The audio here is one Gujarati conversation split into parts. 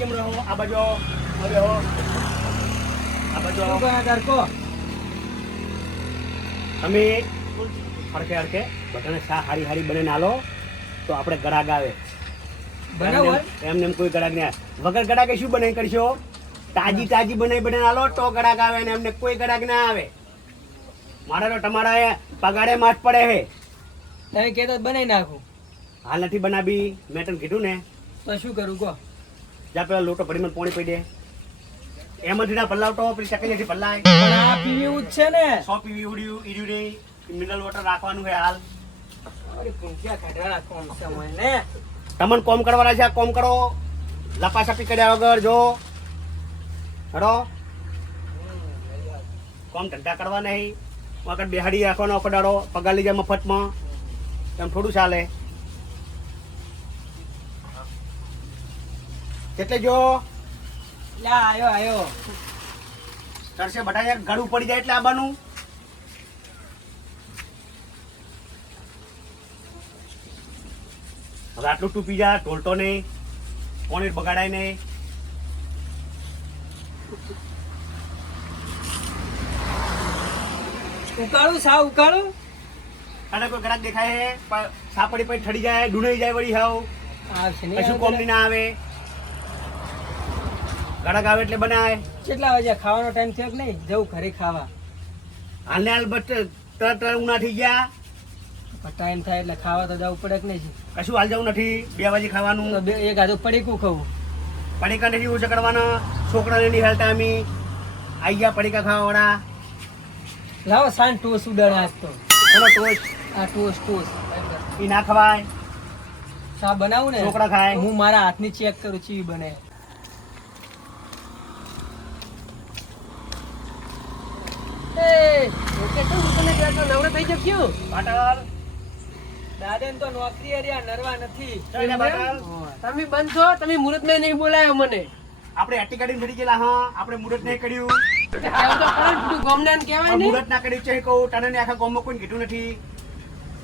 કેમ રહો આ બાજુ રહો આ બાજુ તડકો અમે હરકે હરકે બધાને શા હારી હારી બને આલો તો આપણે ગળાગ આવે બનાવો એમને એમ કોઈ ગળાગ નહીં આવે વગર ગળાગે શું બનાવી કરશો તાજી તાજી બનાવી આલો તો ગળાગ આવે ને એમને કોઈ ગળાગ ના આવે મારે તો તમારા પગાડે માસ પડે હે તમે કહેતો બનાવી નાખું હાલ નથી બનાવી મેં તને કીધું ને તો શું કરું કહો જા પેલા લોટો ભરી મને પાણી પી દે એમાંથી ના પલ્લાવટો પેલી ચકલીથી પલ્લાય પણ આ પીવું જ છે ને 100 પીવી ઉડ્યું ઈડ્યું મિનરલ વોટર રાખવાનું છે હાલ અરે કુંકિયા કાઢવાના કોમ છે મને ને તમને કોમ કરવાના છે કોમ કરો લપાછપી કર્યા વગર જો હરો કોમ ધંધા કરવા નહીં વગર બેહાડી રાખવાનો અખડાડો પગાર લઈ જાય મફતમાં એમ થોડું ચાલે એટલે જો લા આયો તરસે બટાકા ગળું પડી જાય એટલે આબાનું હવે આટલું ટૂપી જા ઢોલતો નહીં પાણી બગાડાય નહીં ઉકાળું સા ઉકાળું અને કોઈ ગ્રાહક દેખાય હે સાપડી પછી ઠડી જાય ડુણાઈ જાય વળી હાવ આવશે ને કશું કોમ ના આવે ગળાક આવે એટલે બનાય કેટલા વાગ્યા ખાવાનો ટાઈમ થયો કે નહીં જવું ઘરે ખાવા હાલને હાલ બસ તરત ઉના થઈ ગયા ટાઈમ થાય એટલે ખાવા તો જવું પડે કે નહીં કશું હાલ જવું નથી 2 વાગે ખાવાનું તો એક આધો પડીકું ખાવું પડીકા નથી ઓછા કરવાના છોકરાને નહીં હાલતા અમે આઈ ગયા પડીકા ખાવાવાળા લાવો સાંજ ટોસ ઉડાડા આજ તો ચલો ટોસ્ટ આ ટોસ એ ના ખવાય સા બનાવું ને છોકરા ખાય હું મારા હાથની ચેક કરું ચીવી બને દાદા તો નોકરી હરિયા નરવા નથી તમે બંધ છો તમે મુહૂર્ત માં નહીં બોલાયો મને આપણે હટ્ટી કાઢીને ફરી ગયેલા હા આપણે મુહૂર્ત નહીં કર્યું ગોમડાને કહેવાય ને મુહૂર્ત ના કર્યું છે કહું તને ને આખા ગામમાં કોઈ કીધું નથી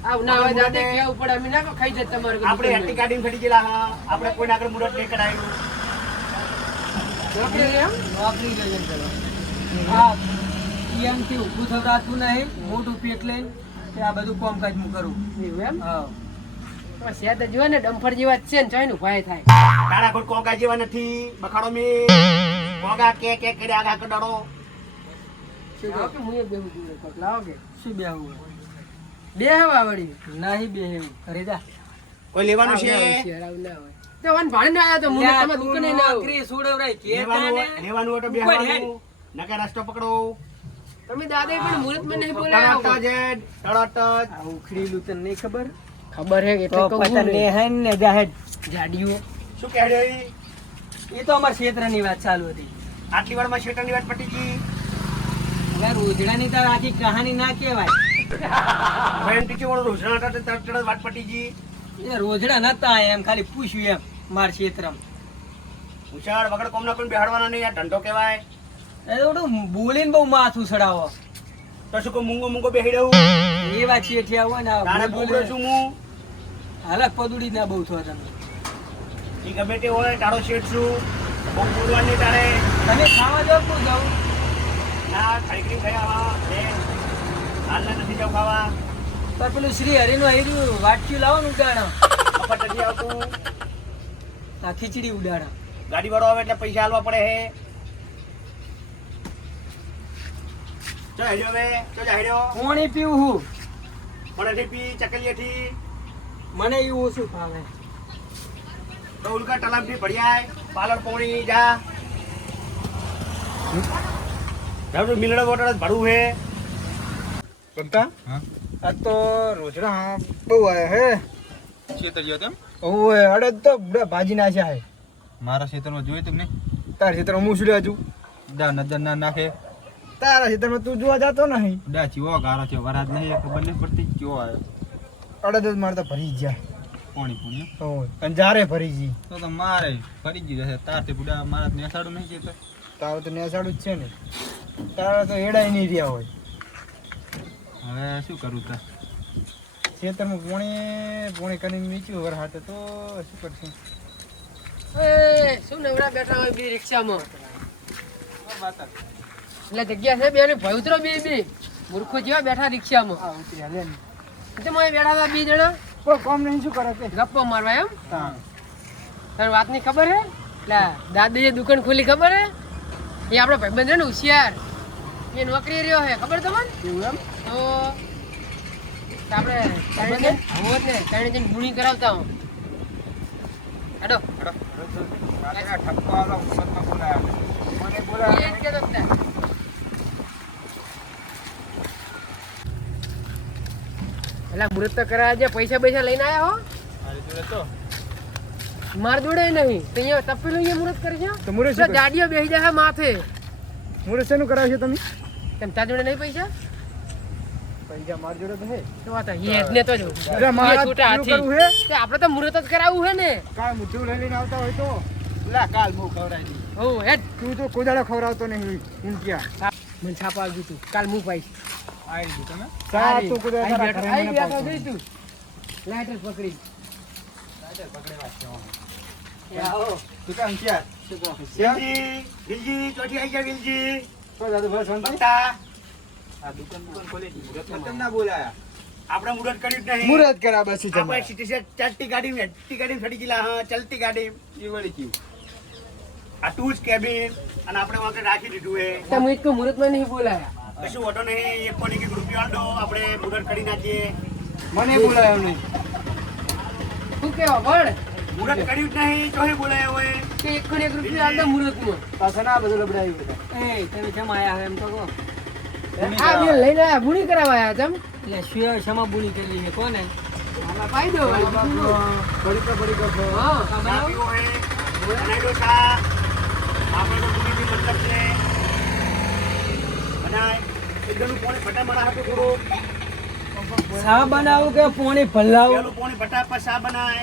આવ ના હોય દાદા કેવું પડે અમે ના ખાઈ જાય તમારે આપણે હટ્ટી કાઢીને ફરી ગયેલા હા આપણે કોઈને આગળ મુહૂર્ત નહીં કરાયું નોકરી એમ નોકરી લઈને ચલો હા એમ થી ઊભું થતાતું નહીં મોટું પેટ લઈને કે આ બધું કામકાજ હું કરું એવું એમ હા તો સેત જો ને ડમ્ફર જેવા જ છે ને ચોય નું ભાઈ થાય તારા કોઈ કોગા જેવા નથી બખાડો મે કોગા કે કર્યા આગા કડાડો શું લાવો કે હું એ બેહું જોડે કોક લાવો કે શું બેહવું બે હવા વળી નહીં બેહવું ઘરે જા કોઈ લેવાનું છે શેરાવ ના હોય તો વન ભાડે ના આવ્યો તો મુને તમાર દુકાને ના આવું નોકરી છોડવરાય કે લેવાનું હોય તો બેહવાનું નકે રસ્તો પકડો તમે દાદા પણ મુહૂર્ત માં નહીં બોલાયો તરત જ આ ઉખડીલું તને નહીં ખબર ખબર હે એટલે તો કહું પતન છું ને હે ને જાહેર જાડીઓ શું કહેડ્યો ઈ એ તો અમારા ક્ષેત્રની વાત ચાલુ હતી આટલી વારમાં શેતાની વાત પટી ગઈ એટલે રોજડાની તો આખી કહાની ના કહેવાય ભાઈ ટીચર વાળો રોજના હતા તરત વાત પટી ગઈ એ રોજડા નતા એમ ખાલી પૂછ્યું એમ માર ક્ષેત્રમાં ઉછાળ વગર કોમના કોઈ બેહાડવાના નહીં આ ધંધો કહેવાય એ તો બોલીને બહુ માથું ચડાવો તો શું કોઈ મૂંગો બેહી રહ્યું એવા છેઠિયા હોય ને તારે બોકડો છું હું હાલક પદુડી ના બહુ થયો તમે ઈ ગમે તે હોય તારો શેઠ છું બહુ બોલવાની તારે તમે ખાવા જાવ તો જાવ ના ખાઈ ખાયા લે હાલના નથી જાવ ખાવા પણ પેલું શ્રી હરિનું હર્યું વાટક્યું લાવો ને ઉડાડા મફત નથી આવતું આ ખીચડી ઉડાડા ગાડી વાળો આવે એટલે પૈસા આલવા પડે હે ચો હેડ્યો હવે ચો જા હેડ્યો પાણી પીવું હું પણ પી ચકલીએથી મને એવું ઓછું ભાવે તો ઉલકા તલાબથી ભળ્યાય પાલર પોણી જા જાવ મિલડો વોટર ભરવું હે બનતા આ તો રોજડા હા બહુ આયા હે ખેતર તેમ ઓય અડે તો બડા ભાજી નાખ્યા હે મારા ખેતરમાં જોયું તમને તારા ખેતરમાં હું શું હજુ દા નજર ના નાખે તારા ખેતરમાં તું જોવા જતો નહીં દા ચીવો ગારો છે વરાજ નહીં ખબર નહીં પડતી કેવો આવ્યો અડદ જ મારે તો ભરી જ જાય પાણી પૂણી ઓય અને જારે ભરી જી તો મારે ફરી જ જશે તાર તે બુડા મારા નેસાડું નહીં છે તો તારે તો નેસાડું જ છે ને તારા તો એડાય નહીં રહ્યા હોય હવે શું કરું તા ખેતરમાં પોણી કરીને વેચ્યું વર હાથે તો શું કરશું એ શું નવરા બેઠા હોય બે રિક્ષામાં એટલે જગ્યા છે બે ને ભય ઉતરો બે મૂર્ખો જેવા બેઠા રિક્ષામાં હા ઉતરી હાલે ને. એટલે મોય બેઠા હતા બે જણા કોઈ કામ નહીં શું કરે કે ગપ્પો મારવા એમ હા તારી વાતની ખબર હે એટલે દાદીએ દુકાન ખોલી ખબર હે એ આપણો ભાઈબંધ છે ને હોશિયાર એ નોકરી રહ્યો હે ખબર તમને એવું એમ તો આપણે હોત ને ત્રણે જણ ગુણી કરાવતા હું હેડો ઠપકો આલો મતમાં બોલાયા મને બોલાયા એ જ કહેતો હતા. એલા મુહૂર્ત તો કરાયા છે પૈસા પૈસા લઈને આયા હો મારી જોડે તો માર જોડે નહીં તો અહીંયા તપેલું અહીંયા મુહૂર્ત કરી છે તો મુહૂર્ત શું કરે? ગાડીઓ બેસી જાય માથે મુહૂર્ત શેનું કરાવશો તમે તેમ તાર જોડે નહીં પૈસા પૈસા માર જોડે તો હે તો વાત હે હેડ ને તો જો અરે મારા એ છૂટા પેલું હાથી કરવું હે તે આપણે તો મુહૂર્ત જ કરાવવું હે ને કાંઈ મુઠ્ઠું લઈ લઈને આવતા હોય તો લા કાલ બહુ ખવડાવી દી હો હેડ તું તો કોઈ દાડો ખવડાવતો નહીં ઊંઘ્યા મને છાપા આવજો તું કાલ હું પાઈશ આવી ગયું તમે સા તું કોઈ દાડો તારા ઘરે આઈ મને બેઠો પાવતો. જોઈ તું લાઈટર પકડી પકડે વાત છે એ આવો તું કામ ક્યાં વિલજી ચોથી આવી ગયા વિલજી તો દાદુ બસ શાંતિ. બતા આ દુકાન ખોલી દી મુહૂર્તમાં કેમ ના બોલાયા આપણે મુહૂર્ત કર્યું જ નહીં મુહૂર્ત કરા બસ ઈ આપણે જમાય. સીટી છે ચાલતી ગાડી ચડી ગયેલા હા ચાલતી ગાડી ઈ વળી ગયું આ ટુ જ કેબિન અને આપણે વખત રાખી દીધું એ તમે એક મુહૂર્તમાં નહીં બોલાયા કશું ઓટો નહીં એક કોની રૂપિયા આલો આપણે મુહૂર્ત કરી નાખીએ મને બોલાયો નહીં શું કેવા વડ મુહૂર્ત કર્યું જ નહીં તો બોલાય હોય કે એક કોને એક રૂપિયા આલતા મુહૂર્તમાં પાછા ના બધું લબડાયું બધા એ તમે કેમ આયા એમ તો કહો આ બે લઈને આયા ગુણી કરાવવા આયા તમ એટલે શું શમા બોલી કરી છે કોને આલા પાઈ દો બડી કો હા ચા પીવો હોય બનાવી દો ચા આપણે તો પૂરીથી મતલબ છે બનાય એકદમ પોણી ભટા મારા હાથે થોડું સા બનાવું કે પોણી ભલાવું પેલું પોણી ભટા પર ચા બનાય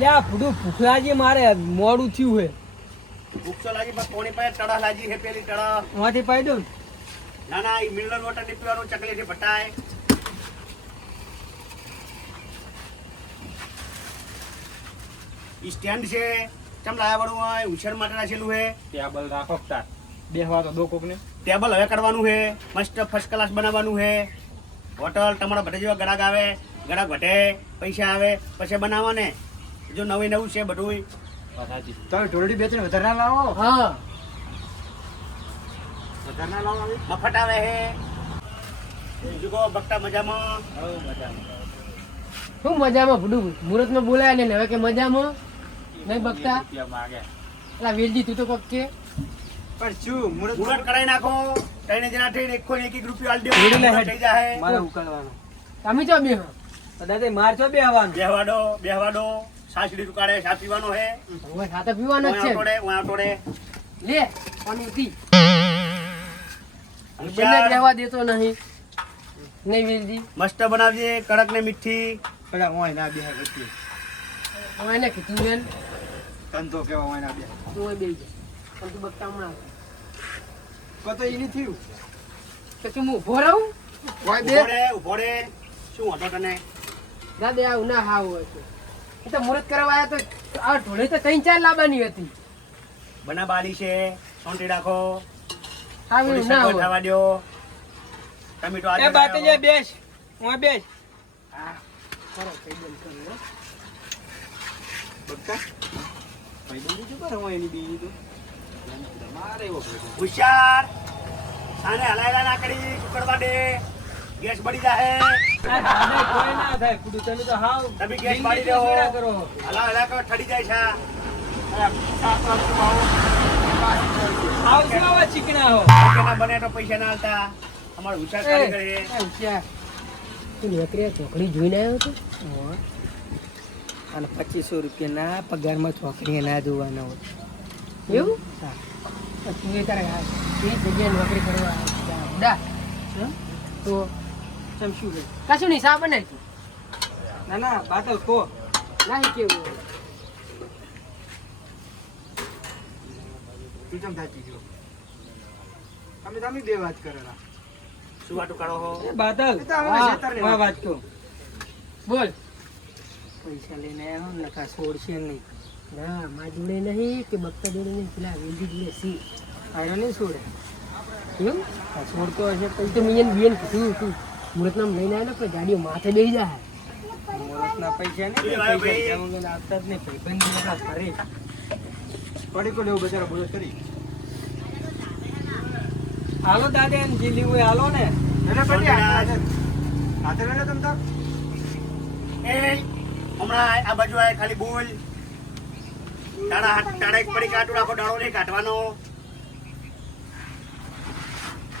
લ્યા ફૂડું ભૂખલાજી મારે મોડું થયું હે ભૂખ તો લાગી પણ પોણી પાસે તળા લાગી છે પેલી તળા માંથી પાઈ દઉં ના ના એ મિનરલ વોટર ની પીવાનું ચકલીથી ભટાય ઈ સ્ટેન્ડ છે ચમ લાયા વાળું હોય ઉછેર માટે રાખેલું છે ટેબલ રાખો તાર બેહવા તો દો કોક ને ટેબલ હવે કરવાનું છે મસ્ત ફર્સ્ટ ક્લાસ બનાવવાનું છે હોટલ તમારા બધા જેવા ગળાક આવે ગળાક વધે પૈસા આવે પછી બનાવવાને જો નવું નવું છે બધું વાત સાચી તમે ઢોલડી બે ત્રણ વધારે ના લાવો હા વધારે ના લાવો મફત આવે છે બીજું કહો બકતા મજામાં હવ મજામાં શું મજામાં ભૂડું મુહૂર્તમાં બોલાયા ને હવે કે મજામાં નહીં બગતા રૂપિયા માગે એટલે વીરજી તું તો કોક કે પણ શું મુરત મુરત કરાઈ નાખો કઈને જણા થઈને એક રૂપિયો આલ દો જોડી લે થઈ જાય મારે ઉકળવાનો તમે તો બે દાદા માર છો બેહવાનું બેહવા દો સાસડી ટુકાડે સા પીવાનો હે હવે ખાતા પીવાનો જ છે ઓયા ટોડે લે પાણી ઉઠી બંને રહેવા દેતો નહીં નહીં વીરજી મસ્ત બનાવજે કડક ને મીઠી પેલા ઓય ના બેહ ગતી હવે એને કીધું બેન તન તો કેવા ઓય ના બેહ તું હોય બેસી જા પણ તું બગતા હમણાં કતો ઈની થયું તો તું હું ઊભો રહું ઓય બે ઉભો રે શું હતો તને દાદા આવું ના હાવું હોય તો એ તો મુહૂર્ત કરવા આવ્યા તો આ ઢોળી તો ત્રણ ચાર લાવવાની હતી બના બાલી છે સોંટી રાખો આવી થોડી ના સગવડ હોય થવા દો તમે તો આજે એ બાતે જે બેસ ઓય બેસ કરો કઈ બેન કરો હો. બક્કા ભાઈ બંધ જો પર ઓય ની બીજી તો મારે એવો ભેગો હોશિયાર સાને હલાયલા ના કરી શુકરવા દે ગેસ બળી જાહે આ દાદા કોઈ ના થાય કુડું તમે તો હાવ તમે ગેસ દિન બાળી ની દેવો સેવા કરો હલા કરો ઠડી જાય છે હાવ શું આવા ચીકણા હો પૈસા બને તો પૈસા ના આલતા અમારો હોશિયાર કારીગર છે. એ હોશિયાર. તું નોકરી ચોકડી જોઈને આવ્યો હતો અને 2500 રૂપિયાના પગારમાં છોકરી ના જોવાના હોય એવું તો તું એ તારે આ એ જગ્યાએ નોકરી કરવા આવ્યો છે. તો ચમ શું કરે કશું નહીં સાબ બનાવી ના ના બાતલ કો નાહી કેવું હોય. તું ચમ થાકી ગયો તમે બે વાત કરેલા શું વાતું કરો છો એ બાદલ એ તો અમે વાહ, વાહ વાત કહું બોલ પૈસા લઈને આવ્યો ને લખા છોડશે નહીં ના મારી જોડે નહીં કે બક્તા જોડે નહીં, પેલા વેલજી જોડે સી આયો નહીં છોડે એવું આ છોડતો હશે પછી તો મેં બેન કીધું તું મુહૂર્તનામ લઈને આવ્યો ને ગાડીઓ માથે બેસી જાય. મુહૂર્તના પૈસા નહીં, એ ભાઈ, પૈસા વગર આપતા જ નહીં, ભાઈબંધ બધા ઘરે. પડી કો લેવું બચારો બોલો કરી હાલો દાદા એને જે લેવું હોય હાલો ને. એટલે પછી હાથે લઈ લો તમ તાર એ હમણાં આ બાજુ આય, ખાલી બોલ. તારા એક પડી કાઢું રાખો, દાડો નહીં કાઢવાનો.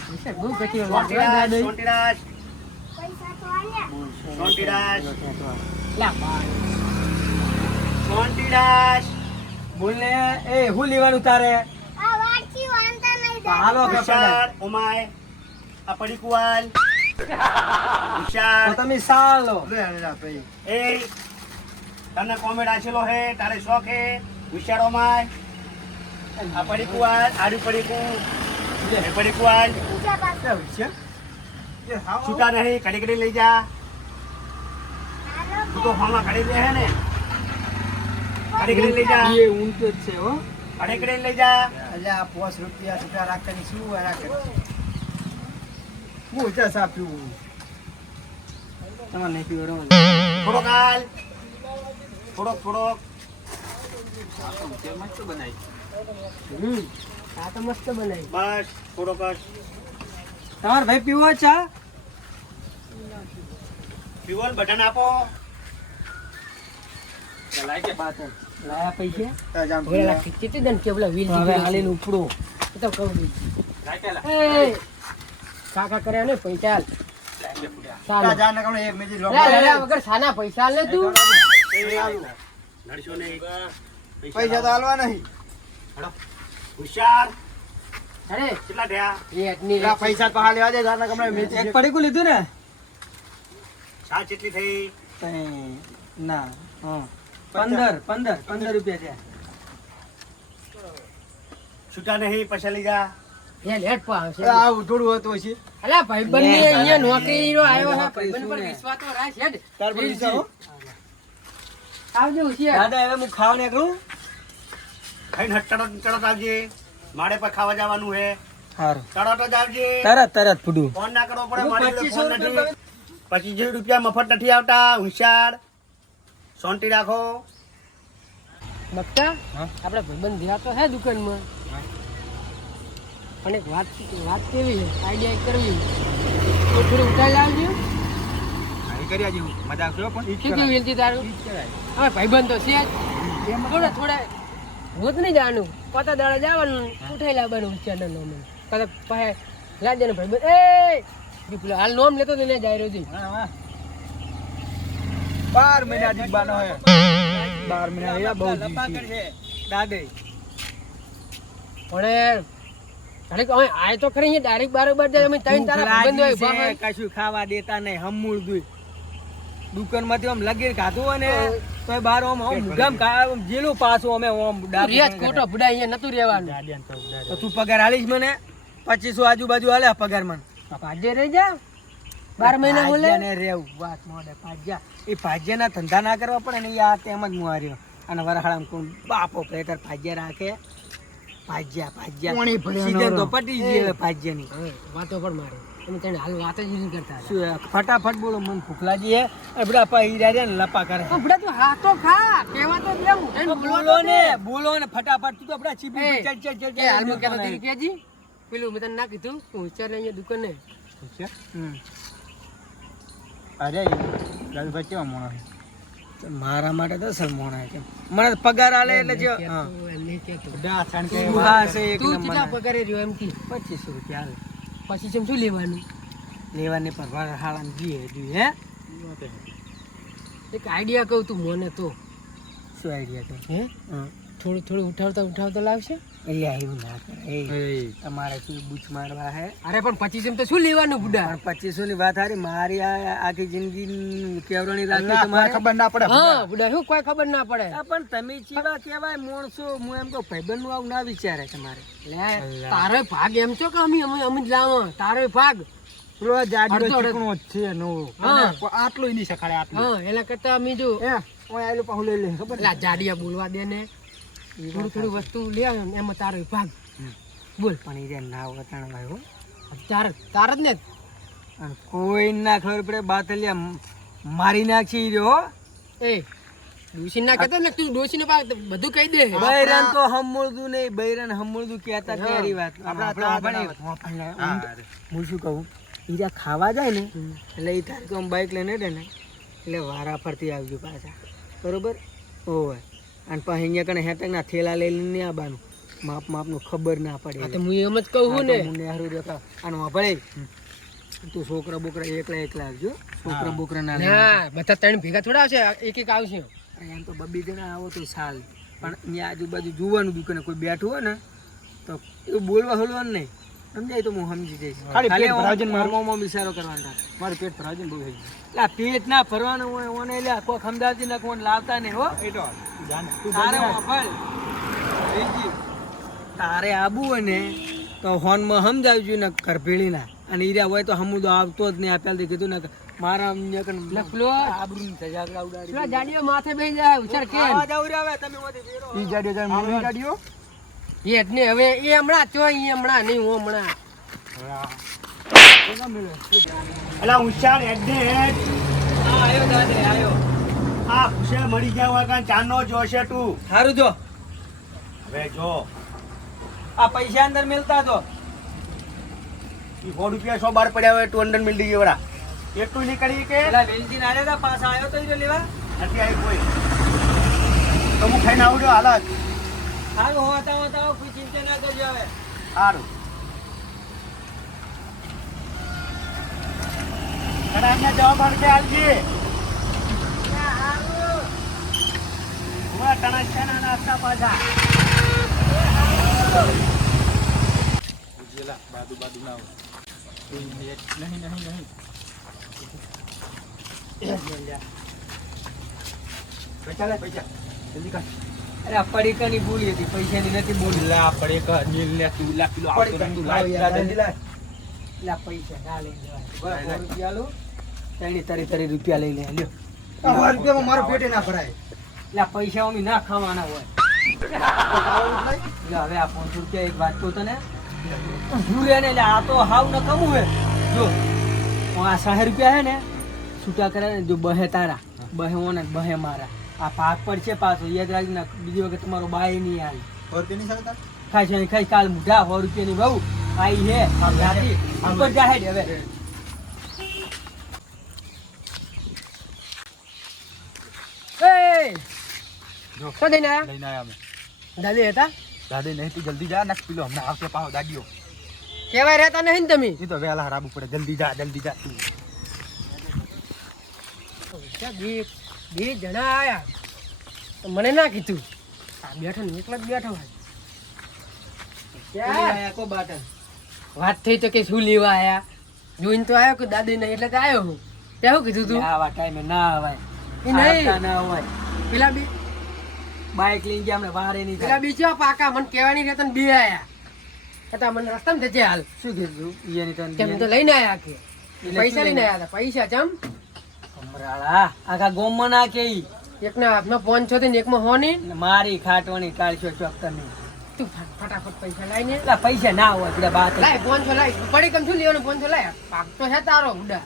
પૈસા બહુ ઘટી સોંટીરાજ, સોંટીરાજ, સોંટીરાજ, સોંટીરાજ. બોલ ને એ હું લેવાનું તારે? હાલો કપડા. વિશાળ, ઓમાય, આ પડી કુવાલ. તો વિશાળ, તમે સાલો લે લે ભાઈ એ તને કોમેડ આછેલો હે, તારે શોખ હે. વિશાળ, ઓમાય, આ પડી કુવાલ, આડું પડી કુ, એ પડી કુવાલ. છૂટા નહીં, કડી કડી લઈ જા. તું તો ફોનમાં કડી દે હે ને, કડી કડી લઈ જા, એ ઊંચો જ છે હો. કડી કડી લઈ જા. એટલે આ 5 રૂપિયા છૂટા રાખવાની શું રાખે હું ચા સાપ્યું તમારે નહીં પીવડાવવાનું. થોડોક હાલ, થોડોક થોડોક. આ તો મસ્ત બનાવી. બસ થોડોક જ. તમારે ભાઈ પીવો ચા? પીવોલ બટન આપો. લાયા પૈસા? હવે રાખી કેટલી દન કે પેલા વેલજી હવે જોડે હાલીને ઉપડો. એ તો કહું દઉં. એ કાકા કર્યા ને પૈસા ચાલો જા ને કમણે એક મેજી લો વગર સાના પૈસા લે તું. નડશો નહીં. પૈસા તો હાલવા નહીં હોશિયાર. અરે કેટલા થયા? એકની આ પૈસા તો હાલ્યા દે જા ને કમણે મેજી એક પડીકું લીધું ને? શા કેટલી થઈ? ના હા 15 રૂપિયા થયા. છૂટા નહીં, પૈસા લઈ જા. એ લેટ પા આવશે. આવું થોડું હતું હશે અલા ભાઈબંધ ની અહીંયા નોકરીનો આવ્યો છે. આપણે ભાઈબંધ પર શું ને? વિશ્વાસ તો રાખ હેડ. તાર પર વિચાર હો આવજો હોશિયાર. દાદા હવે હું ખાવા નીકળું. ખાઈને તરત તરત આવજે. મારે પર ખાવા જવાનું હે. સારું તરત જ આવજે. તરત ફૂડું. ફોન ના કરવો પડે, હું મારી જોડે 2500 ફોન નથી. 25 રૂપિયા મફત નથી આવતા. હોશિયાર, શાંતિ રાખો. બક્તા હા? આપડે ભાઈબંધ ગયા તો હે દુકાનમાં. પણ એક વાત કેવી છે, આઈડિયા કરવી તો થોડું ઉઠાઈ લાવજો. કર્યા જેવું મજાક કર્યો પણ શું કેવું વેલતી તારું? હા ભાઈબંધ તો છે જ. થોડા રોજ નહીં જવાનું, પતા દાડા જવાનું, ઉઠાઈ લાવવાનું ઉચ્ચારણ નોમ કદાચ પાસે લાજે ને ભાઈબંધ એ પેલો હાલ નોમ લેતો તો ને જાય રોજી. 12 મહિના દીબાનો હે 12 મહિના એ બહુ લપા જી કરશે દાદે. પણ ઘડીક હવે આય તો ખરી અહીંયા ડાયરેક્ટ બારોબાર જાય. અમે ત્રણ તારા ભાઈબંધો હોય, ભૂખ લાગી બાપા. છે, કશું ખાવા દેતા નહીં હમૂળ દુઈ દુકાનમાંથી આમ લગીર ખાધું હોય ને તોય બાર આમ ગમ જેલું પાછું અમે આમ તું રિયાજ ખોટો ભૂડા અહીંયા નતું રહેવાનું. તો તું પગાર હાલીશ મને 2500 આજુબાજુ હાલે પગાર મને. ભાજે રહી જા 12 મહિના બોલે. ભાજ્યાને રેવું વાત મોડે ભાજ્યા એ ભાજ્યાના ધંધા ના કરવા પડે ને યાર તેમ જ હું હાર્યો. અને વરહાળામાં કોણ બાપો પેટર ભાજ્યા રાખે ભાજ્યા કોણી ભર્યા સીધે તો નવરો. પટી ગઈ ભાજ્યાની. હવે વાતો પણ મારે અમે તને હાલ વાત જ નહીં કરતા હતા. શું ફટાફટ બોલો મને ભૂખ લાગી હે અને બધા પા હીરા રહ્યા ને લપા કરે. તો ભૂડા તું હા તો ખા કેવા તો દે મુઠે બોલો ને બોલો ને ફટાફટ તું તો આપડા ચીપી એ, ચલ ચલ ચલ એ હાલમાં કહેતો તે રૂપિયાજી પેલું મેં તને ના કીધું હું વિચાર અહીંયા દુકાન ને અરે રાજુભાઈ કેવા મોણા છે? મારા માટે તો સલમાન છે મને પગાર આલે એટલે જો હા એમ નહીં કહેતો. બધા છાણ કે તું હા છે એક તું નંબર કેટલા પગારે રહ્યો એમ કી 2500 રૂપિયા હાલે પછી ચમ શું લેવાનું? લેવાની પર વરહાળામાં જીએ દી હે એક આઈડિયા કહું તું મને તો શું આઈડિયા તો હે હા થોડું ઉઠાવતા લાવશે. એટલે આવ્યું ના કરે એ તમારે શું બૂચ મારવા હે અરે પણ 25 તો શું લેવાનું બુડા? પણ 2500 ની વાત હારી મારી આ આખી જિંદગી કેવરણી રાખી તમારે ખબર ના પડે હા બુડા શું કોઈ ખબર ના પડે. આ પણ તમે ચીવા કેવાય માણસો હું એમ કહું ભાઈબંધ નું આવું ના વિચારે તમારે લે તારો ભાગ એમ છો કે અમે જ લાવો તારો ભાગ. પેલો આ જાડીઓ અડધો અડધો. ચીકણો જ છે નો હા. આટલું ય નહીં સખાડે આટલું હા એના કરતા અમે જો એ ઓય આયલું પાહું લઈ લે ખબર પેલા જાડિયા બોલવા દે ને થોડું થોડું વસ્તુ લે આવ્યો ને એમાં તારો ભાગ બોલ. પણ એ ના વટાણ ભાઈ હો. તાર જ ને અને કોઈ ના ખબર પડે બાતલિયા મારી નાખી ઈ રહ્યો હો. એ ડોસી ના કહેતો ને તું ડોસી બધું કહી દે. બૈરન તો હમળતું નહીં, બૈરન હમળતું કહેતા કેરી વાત. હું શું કહું, ઈરા ખાવા જાય ને એટલે એ તારે તો આમ બાઇક લઈને દે ને એટલે વારા ફરતી આવજો પાછા, બરોબર? ઓય અને પછી અહીંયા કણે હેટકના થેલા લઈ લઈને આવવાનું, માપનું ખબર ના પડે. આ તો હું એમ જ કહું ને. હું નેહરું દેખા આનો વાપરે તું છોકરા બોકરા એકલા આવજો, છોકરા બોકરા ના લઈને. ના બધા ત્રણ ભેગા થોડા આવશે, એક એક આવશે. એમ તો બબી જણા આવો તો સાલ, પણ અહીંયા આજુબાજુ જોવાનું દુકાને કોઈ બેઠું હોય ને તો એવું બોલવા હલવાનું નહીં, સમજાય તો હું સમજી જઈશ. ખાલી પેટ ખાલી ભરાવજે ને મારું. મોંમાં વિચારો કરવાનો થાય. મારું પેટ ભરાવજે ને બહુ થઈ ગયું. એટલે આ પેટ ના ભરવાનું હોય ઓને લ્યા કોઈ ખમદાવતી ના કોઈ લાવતા નહીં હો. એ તો જાન તું તારે જલ્દી આવ. વાપર. બીજી, તારે આબુ હોય ને તો હોનમાં સમજાવજો ને કરભેળી ના, અને ઈરા હોય તો હમું તો આવતો જ નહીં. આ પહેલાથી કીધું ને કે મારા અમને આબરૂની સજાગડા ઉડાડી. પેલા જાડીઓ માથે બેસી જાય ઉછળ કે આવાજ આવરી આવે તમે ઓથી બેરો. ઈ જાડિયો જાય મારી જાડિયો. એ જ ને હવે એ હમણાં ચો એ હમણાં નહીં હું હમણાં. અલા ઉશાળ હેડ હા આયો દાદે આયો. આ ખુશે મળી ગયા હોય કાં ચાનો જોશે તું. સારું જો હવે જો આ પૈસા અંદર મિલતા તો ઈ 100 રૂપિયા 100 બાર પડ્યા હોય તું અંદર મિલડી ગયો વડા એટલું નીકળી કે પેલા વેલજી નાડે તા પાછા આયો તો ઈ લેવા. નથી આવી કોઈ તો હું ખાઈને આવું જો હાલત સારું હોતા હોતા કોઈ ચિંતા ના કરજો હવે. સારું કડાકના જવાબ આલજે આલજે હુઆ ટણાચાના નાસ્તા પાછા ઉજેલા બાદુ ના હોય. નહીં પૈસા લે પૈસા જલ્દી કર. અરે આ પડીકાની બોલી હતી, પૈસાની નથી બોલી. લા પડે કે નીલ ને તું લા કિલો આવતો તું લા જલ્દી લા. લા પૈસા ના લઈ જવાય. બસ 100 રૂપિયા લો, તરી રૂપિયા લઈ લે લ્યો. આ 100 રૂપિયામાં મારું પેટે ના ભરાય. લા પૈસા અમે ના ખાવાના હોય. લે હવે આ 500 રૂપિયા એક વાત કહું તને, ભૂરે ને લે આ તો હાવ ન કમું હે. જો આ 60 રૂપિયા હે ને છૂટા કરે ને, જો બહે તારા બહે ઓને બહે મારા, આ ભાગ પડશે પાછો યાદ રાખીને. બીજી વખત તમારો બાય નહીં આવે. 100 રૂપિયાની સાથે ખાઈ કાલ મુઢા 100 રૂપિયાની બહુ આઈ હે રાતી ઉપર જાહેર હવે. એ જો શું થઈને આયા? લઈને આયા અમે. દાદી હતા દાદી નહીં તું જલ્દી જા નક પીલો હમણાં આવશે પાછો દાડીઓ. કેવાય રહેતા નહીં ને તમે. ઈ તો વહેલા હરાબુ પડે. જલ્દી જા તું. બે જણા આયા તો મને ના કીધું. આ બેઠો ને એકલા જ બેઠો હોય. આયા કો બાટન વાત થઈ તો કે શું લેવા આયા, જોઈને તો આવ્યો કે દાદી નહીં એટલે તો આવ્યો હું. તે શું કીધું તું? આવા ટાઈમે ના આવાય. એ નહીં. આવતા ના હોય. પેલા બી બાઈક લઈને ગયા હમણાં વારે નહીં પેલા થાય. બીજા પાકા મને કહેવાની રહેતા ને બે આયા હતા. મને રસ્તામાં જજે હાલ શું કીધું ઈયાની તને તેમ તો લઈને આયા કે એટલે પૈસા શું લઈને લઈને? આયા હતા. પૈસા ચમ કમરાળા આખા ગોમમાં ના કે ઈ. એકના હાથમાં 500 ને એકમાં હોની. એટલે મારી ખાટવાની કાળશો ચોક્કર નહીં. તું ફટાફટ પૈસા લાઈને એટલા પૈસા ના હોય પેલા બાત. લાય 500 લાય. પડી કમ શું લેવાનું 500 લાય. પાક તો છે તારો ઉડા.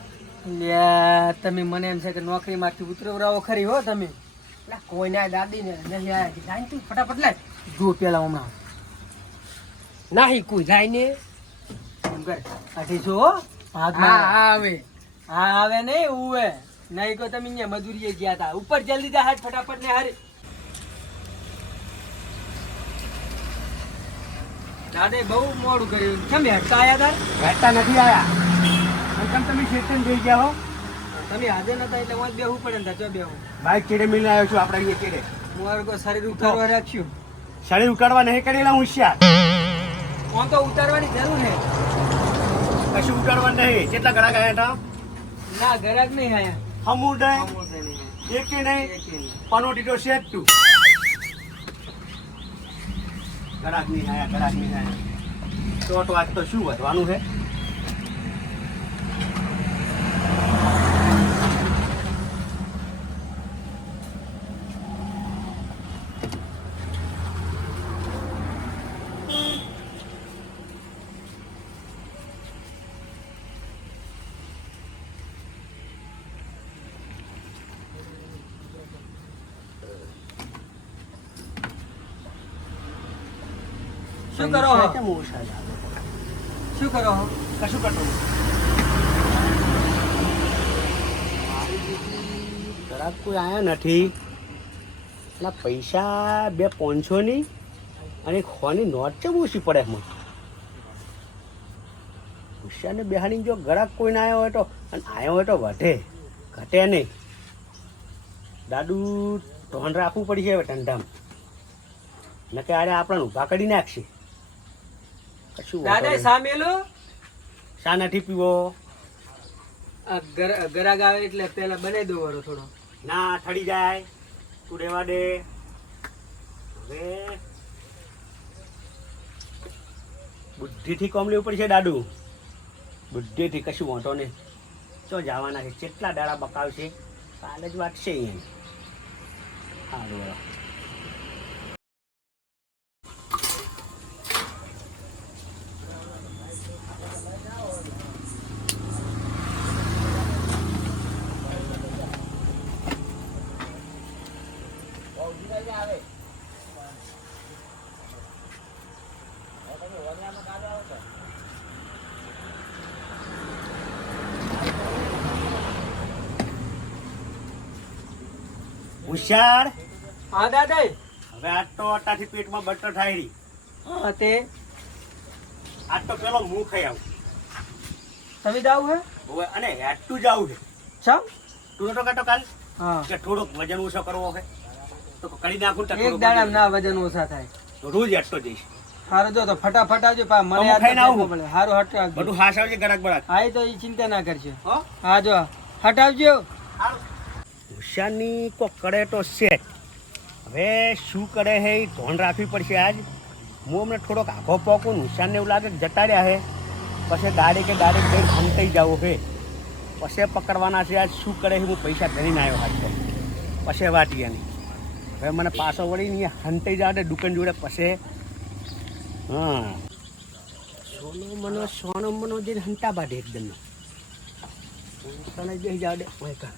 લ્યા તમે મને એમ છે કે નોકરી માંથી ઉતરવરાવો ખરી હો તમે. લા કોઈ ના દાદી ને નહીં આયા કે લાય તું ફટાફટ લાય. જો પેલા હમણાં નાહી કોઈ લાઈને. એમ કરે 250 હો ભાગમાં. હા હવે હા આવે નહીં ઉવે નહીં કો તમે અહીંયા મજૂરીએ ગયા હતા. ઉપર જલ્દી જા હાથ ફટાફટ ને હારે. દાદે બહુ મોડું કર્યું. કેમ હેડતા આયા તા? વહેતા નથી આયા અને કેમ તમે શેતન જઈ ગયા હો. તમે હાજર નતા એટલે હું જ બેહવું પડે ને ચો બેહવું. બાઈક ચેડે મિલને આવ્યો છું આપણે અહીંયા ચેડે. મારું કોઈ શરીર ઉતારવા રાખ્યું. શરીર ઉકાળવા નહીં કરેલા હોશિયાર. આમ તો ઉતારવાની જરૂર છે. કશું ઉકાળવા નહીં. કેટલા ઘડા ગયા હતા ના ઘરાક નહીં આયા. હમું નહીં એકે નહીં પનોટી તો છે જ તું. ઘરાક નહીં આયા. તો આજ તો શું વધવાનું છે. શું કરો પૈસા હો? કેમ ઓછા જ આવે? શું કરો હો? કશું કરતો નથી. ઘરાક કોઈ આયા નથી એટલે પૈસા 2 500 ની અને 100 ની નોટ છે ઓછી પડે મને. હોશિયારને બેહાડીને જો ઘરાક કોઈ ના આવ્યો હોય તો અને આવ્યો હોય તો વધે ઘટે નહીં. દાદુ ધોન રાખવું પડશે હવે ધંધામાં. નકે આરે આપણને ઊભા કરી નાખશે. કશું વાંધો દાદા નહીં. શા મેલું? શા નથી પીવો? આ ગરાગ આવે એટલે પેલા બનાવી દો વારો થોડો. ના ઠડી જાય તું રહેવા દે. હવે બુદ્ધિથી કોમ લેવું પડશે દાદુ. બુદ્ધિથી કશું વાંધો નહીં. તો જવાના છે કેટલા દાડા બકાવશે કાલે જ વાત છે અહીંયા. સારું હવે. હોશિયાર હા દાદા. હવે આજ તો આટાથી પેટમાં બટર થાય રહી. હા તે આજ તો પેલો મું ખાઈ આવું. તમે જાવ હે? હવે અને હેઠું જાવું છે. ચમ? તું નતો કહેતો કાલ હા. કે થોડોક વજન ઓછો કરવો છે તો કરી નાખું તો એક થોડુંક દાડા વજન. ના વજન ઓછા થાય. તો રોજ હેઠતો જઈશ. હારું જો તો ફટાફટ આવજો પા મને હું યાદ ખાઈને આવું. પડે. હારું હટ આવજો. બધું હાશ આવજે ગરાક બરાક. હા એ તો ઈ ચિંતા ના કરશો. હો હા જો હટ આવજો. હોશિયારની કોક કરે તો છે. હવે શું કરે છે એ ધોન રાખવી પડશે આજ. હું અમને થોડોક આખો પોકું હોશિયારને એવું લાગે કે જતા રહ્યા છે પછી ગાડી કે ગાડી કઈ હંતાઈ જવું છે પછી પકડવાના છે. આજ શું કરે છે હું પૈસા ધરીને આવ્યો હાથ તો પછી વાટીએ નહીં. હવે મને પાછો વળીને હંતાઈ જાવ દે દુકાન જોડે પછી. હા સોનો મનો જે હંતા બાટે એકદમ તને બેસી જાવ દે ઓય કર.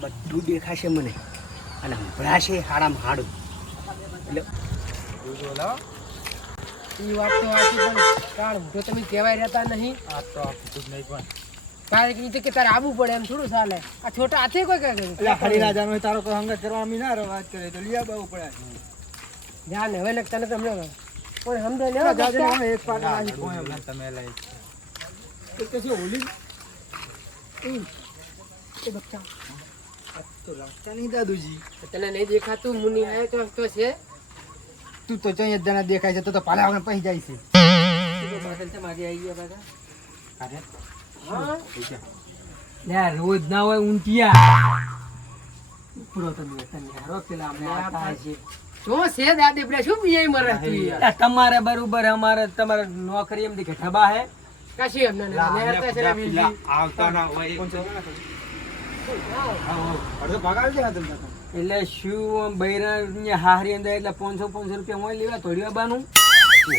બધું દેખાશે મને અને સંભળાશે હાડામાં હાડું. એટલે ઈ વાત તો સાચી પણ કારણ જો તમે કહેવાય રહેતા નહીં આ તો આપતું જ નહીં પણ તારે કે રીતે કે તારે આવવું પડે એમ થોડું ચાલે. આ છોટા હાથે કોઈ એટલે કહે હરિરાજાનો હોય તારો કોઈ હંગત કરવા અમી ના વાત કરે તો લઈ આવવું પડે. જાને હવે ને તને તમને કોઈ સમજે ને જાજે ને એક પાટ નાખી કોઈ એમ. તમે લઈ એ પછી હોલી એ બચ્ચા તો રાખતા નહીં દાદુજી. તને નહીં દેખાતું મુનિ હે તો છે તું તો ચઈ જણા દેખાય છે તો પાલા વગર પહી જાય છે. તમારી આવી ગયા બધા. અરે હા યાર રોજ ના હોય ઊંટિયા. ઉપરો તમે તમે હારો પેલા અમને આતા છે. શું છે દાદી આપણે શું પીએ મરે તું યાર આ તમારે બરોબર અમારે તમારે નોકરી એમ કે ઠબા હે. કશી એમને નેરતા છે વિલજી આવતા ના હોય અડધો પગાર છે ને તમને તો. એટલે શું બૈરા ને હારી અંદર એટલે 500 રૂપિયા મોય લેવા થોડી બાનું.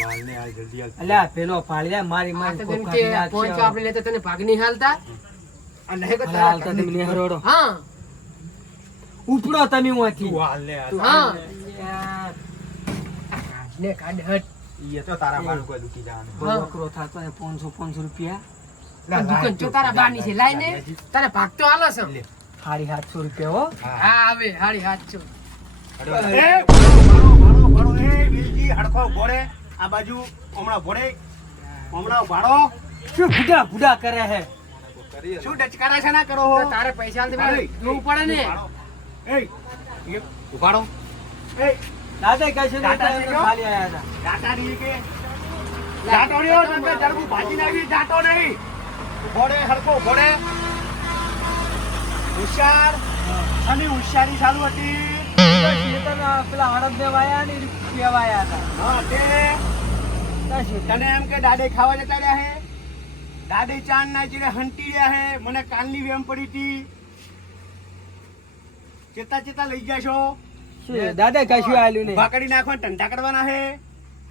હાલ ને હાલ જલ્દી હાલ. અલ્યા પેલો પાળ્યા મારી આ મારી તો કોક જેમ કાઢી કે નાખશે. પોંચો આપણે લેતા તને ભાગ નહીં હાલતા આ નહીં કે અલા, હાલતા તમે નેહરોડો. હા ઉપડો તમે ઓથી. તું હાલ ને હાલ. હા યાર, ને કાઢ હટ ઈ તો તારા બાનું કોઈ દુખી જવાનું. બહુ વકરો થાતો ને 500 રૂપિયા. આ દુકાન જો તારા બાની છે લાઈને તારે ભાગ તો હાલો છે હારી 700 રૂપિયા હો. હા આવે હાડી હાથ છો એ ભાડો ભાડો એ વિલજી હડકો ઘોડે આ બાજુ હમણાં ઘોડે હમણાં ભાડો શું ભૂડા ભૂડા કરે હે. શું ડચકારા છે ના કરો હો. તો તારે પૈસા આલતે જોવું પડે ને એ ઉભાડો એ દાદા કહેશે ને દાદા એટલે કહેજો. ખાલી આયા હતા. જાટા નહીં કે જાટો રહ્યો તમે જરબુ ભાજી નાખી જાટો નહીં ઘોડે હડકો ઘોડે હોશિયાર અને હોશિયારી ચાલુ હતી. પેલા હડપ વાયા ને રૂપિયા વાયા હતા. હા તે તને એમ કે દાડે ખાવા જતા રહ્યા હે દાડે ચાંદ ના ચીડે હંટી રહ્યા હે મને કાલની વેમ પડી હતી ચેતા ચેતા લઈ ગયા છો શું દાદા કશું આલ્યું નહીં. ઉભા કરી નાખવા ધંધા કરવાના હે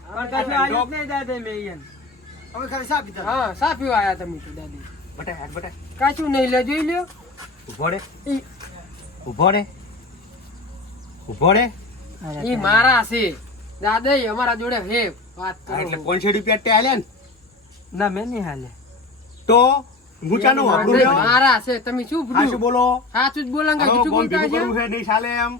પણ કશું આલ્યું જ નહીં દાદા મેં અહીંયા. અમે ખાલી સાફ કીધા. હા સાફી આયા તમે તો દાદી બટા હાથ બટા કાચું નહીં લે જોઈ લ્યો ઉભો રે ઉભો રે ઉભો રે ઈ મારા છે દાદા અમારા જોડે હે વાત હા, એટલે કરો 500 રૂપિયા તે આલ્યા ને ના મેં નહીં હાલે તો મૂચાનું વાપરું દાદા, લ્યો. મારા છે તમે શું હા, શું ભૂલ્યું બોલો સાચું જ બોલાંગા હવે જૂઠું ગોમ બોલતા ભેગું છે કરવું છે નહીં ચાલે એમ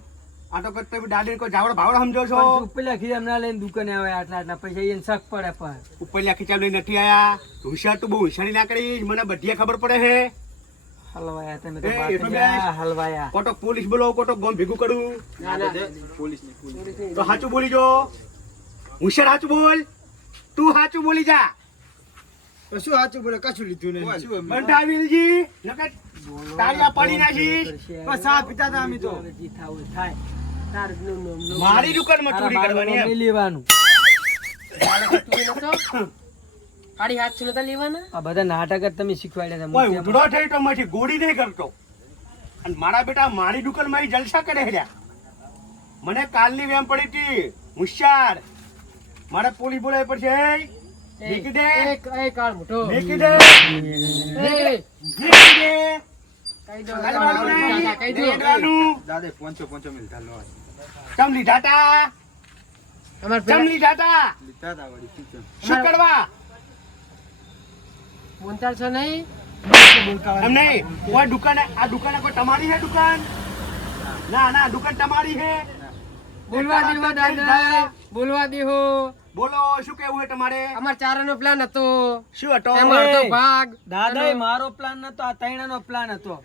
આ તો કઈ તમે દાદી કોઈ જાવડ ભાવડ સમજો છો પણ તું પેલા ખીરામ ના લઈને દુકાને આવે આટલા પૈસા એને શક પડે પણ ઉપરલ્યા ખીચામ લઈને નથી આયા હોશિયાર તું બહુ હોશિયારી ના કરીશ મને બધી ખબર પડે છે હલવાયા તમે તો એ, બાપ એટલું જા, બેસ. હલવાયા કોટક પોલીસ બોલો કોટક ગોમ ભેગું કરું ના, ના. પોલીસ તો સાચું બોલી જો હોશિયાર સાચું બોલ તું સાચું બોલી જા કશું સાચું બોલે કશું લીધું નહીં શું એમ? બંધાવીલજી નકર તાળિયા પાડી નાખીશ બસ ચા પીતા હતા અમે તો હવે જે થાવું એ થાય તાર નું નામ નું. મારી દુકાનમાં ચોરી તારા કરવાની બારનું એમ. નહીં લેવાનું તું નતો? સાડી હાથ નતા લેવાના આ બધા નાટક જ તમે શીખવાડ્યા કોઈ હતા ઉધડો થઈ તો માંથી ગોળી નહીં કરતો અને મારા બેટા મારી દુકાનમાં ઈ જલસા કરે રહ્યા મને કાલની વેમ પડી હતી હોશિયાર મારે પોલીસ બોલાવી પડશે નીકળી દે એક કાળ મોટો નીકળી દે એ, નીકળી દે કહી દો કાઢવાનું નહીં, દાદા, કહી દો નીકળવાનું. દાદા 500 મિલતા લો ચમ લીધા તા અમાર ચમ પેલા લીધા તા લીધા તા વળી શું છે? શું કરવા બોલતા છો નહીં એમ નહીં કોઈ દુકાને આ દુકાને કોઈ તમારી છે દુકાન ના ના દુકાન તમારી છે બોલવા દેવો દાદા બોલવા દેવો બોલો શું કેવું છે તમારે અમાર ચારાનો પ્લાન હતો શું હતો એમાં હતો ભાગ દાદા મારો પ્લાન નતો આ તૈણાનો પ્લાન હતો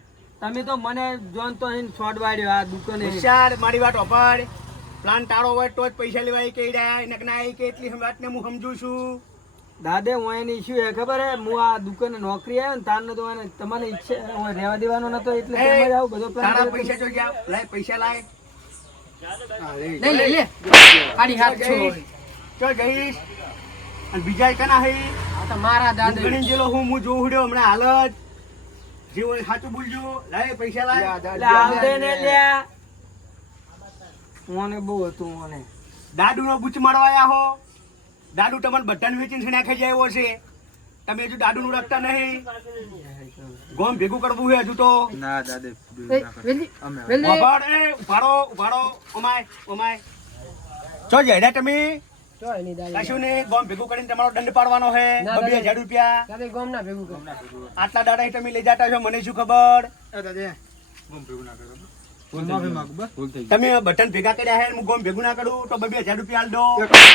તમે તો મને જોન તો અહીં છોડવાડ્યો આ દુકાને હોશિયાર મારી વાત ઓપડ પ્લાન તારો હોય તો જ પૈસા લેવાય કે નકના કે એટલી વાતને હું સમજુ છું દાદા હું એની શું હે ખબર હે હું આ દુકાને નોકરી આવ્યો ને તારનો તો એને તમારે ઈચ્છા હું રહેવા દેવાનો નતો એટલે એ, તમે જ આવું બધો પ્લાન તારા કર્યો. પૈસા જો જા લાય પૈસા લાય લઈ લે લે સાડી હાથ છો ચો જઈશ અને બીજા કના હે આ તો મારા દાદા ગણી જેલો હું જોઉડ્યો હમણાં હાલ જ જે હોય સાચું બોલજો લાય પૈસા લાય એટલે આવ દે ને લ્યા મને બહુ હતું મને દાદુનો બૂચ મારવા આયા હો દાદુ તમને બધાને વેચીને નાખી જાય એવો છે તમે હજુ દાદુનું રાખતા નહીં ગોમ ભેગું કરવું છે હજુ તો ના દાદા એ, વેલી વેલી ઉભાડ એ ઉભાડો ઓમાય ઓમાય ચો જઈડા તમે જો એની દાદા કશું નહીં ગોમ ભેગું કરીને તમારો દંડ પાડવાનો છે ના, 2000 રૂપિયા દાદા ગોમ ના ભેગું કર આટલા દાડા તમે લઈ જતા છો મને શું ખબર એ દાદા ગમ ભેગું ના કરો માફી માંગુ બસ ભૂલ થઈ તમે બટન ભેગા કર્યા છે હું ગોમ ભેગું ના કરું તો 2000 રૂપિયા આલ દો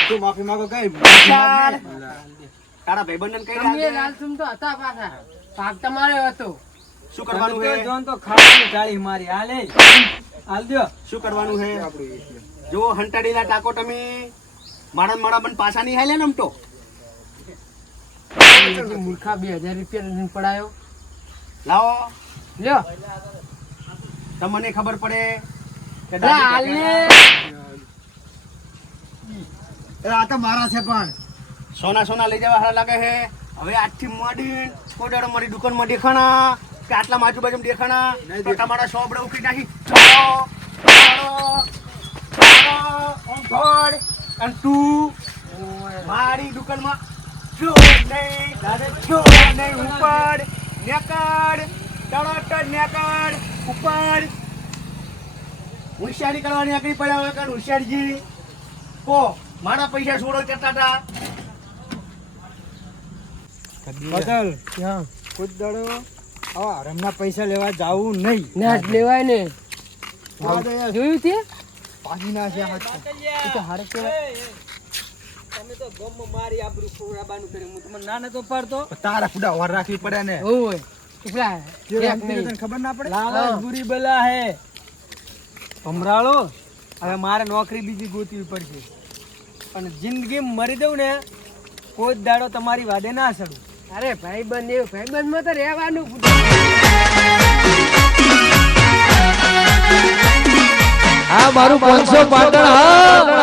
તું માફી માંગો કઈ ચાલ. તારા ભાઈબંધને કહી તમે રાખજે. લાલસુમ તો હતા પાછા ભાગ તમારો હતો શું કરવાનું તો છે જોન તો ખાવાની ચાળી મારી હાલે હાલ દ્યો શું કરવાનું છે જો હંટાડીલા ટાકો તમે મારા બન પાછા નહીં હાલ્યા ને આમ તો મૂર્ખા 2000 રૂપિયા લઈને પડાયો લાવો લ્યો તમને ખબર પડે કે લા, દાદુ હાલ ને. ક્યાં આ તો મારા છે પણ સોના સોના લઈ જવા હારા લાગે છે હવે આજથી મોડી કોઈ દાડો મારી દુકાનમાં દેખાણા કે આટલા આજુબાજુ દેખાણા તો તમારા સોબડે ઉખી નાખી અને તું મારી દુકાનમાં જો નહીં દાદા જો નહીં ઉપર નેકડ તરત જ નેકડ ઉપર હોશિયારી કરવાની આકડી પડ્યા હોય કારણ હોશિયારીજી કો મારા પૈસા છોડો કરતા હતા બદલ ખુદ દડો આવા હરામના પૈસા લેવા જાવું નહીં ના જ લેવાય ને દાદા જોયું તે પાછી ના છે હાથ એ તો હારે કહેવાય. તમે તો ગમમાં મારી આબરૂ ખોરાબાનું કર્યું હું તમને ના નતો પાડતો તારા ફૂડા વાર રાખવી પડે ને હોય પેલા એક તને નહીં. ખબર ના પડે લાલચ બુરી બલા હે ભમરાળો હવે મારે નોકરી બીજી ગોતવી પડશે અને જિંદગી મરી દઉં ને કોઈ જ દાડો તમારી વાદે ના ચડું અરે ભાઈબંધ એવું ભાઈબંધમાં તો રહેવાનું આ મારું 500 પાટણ હા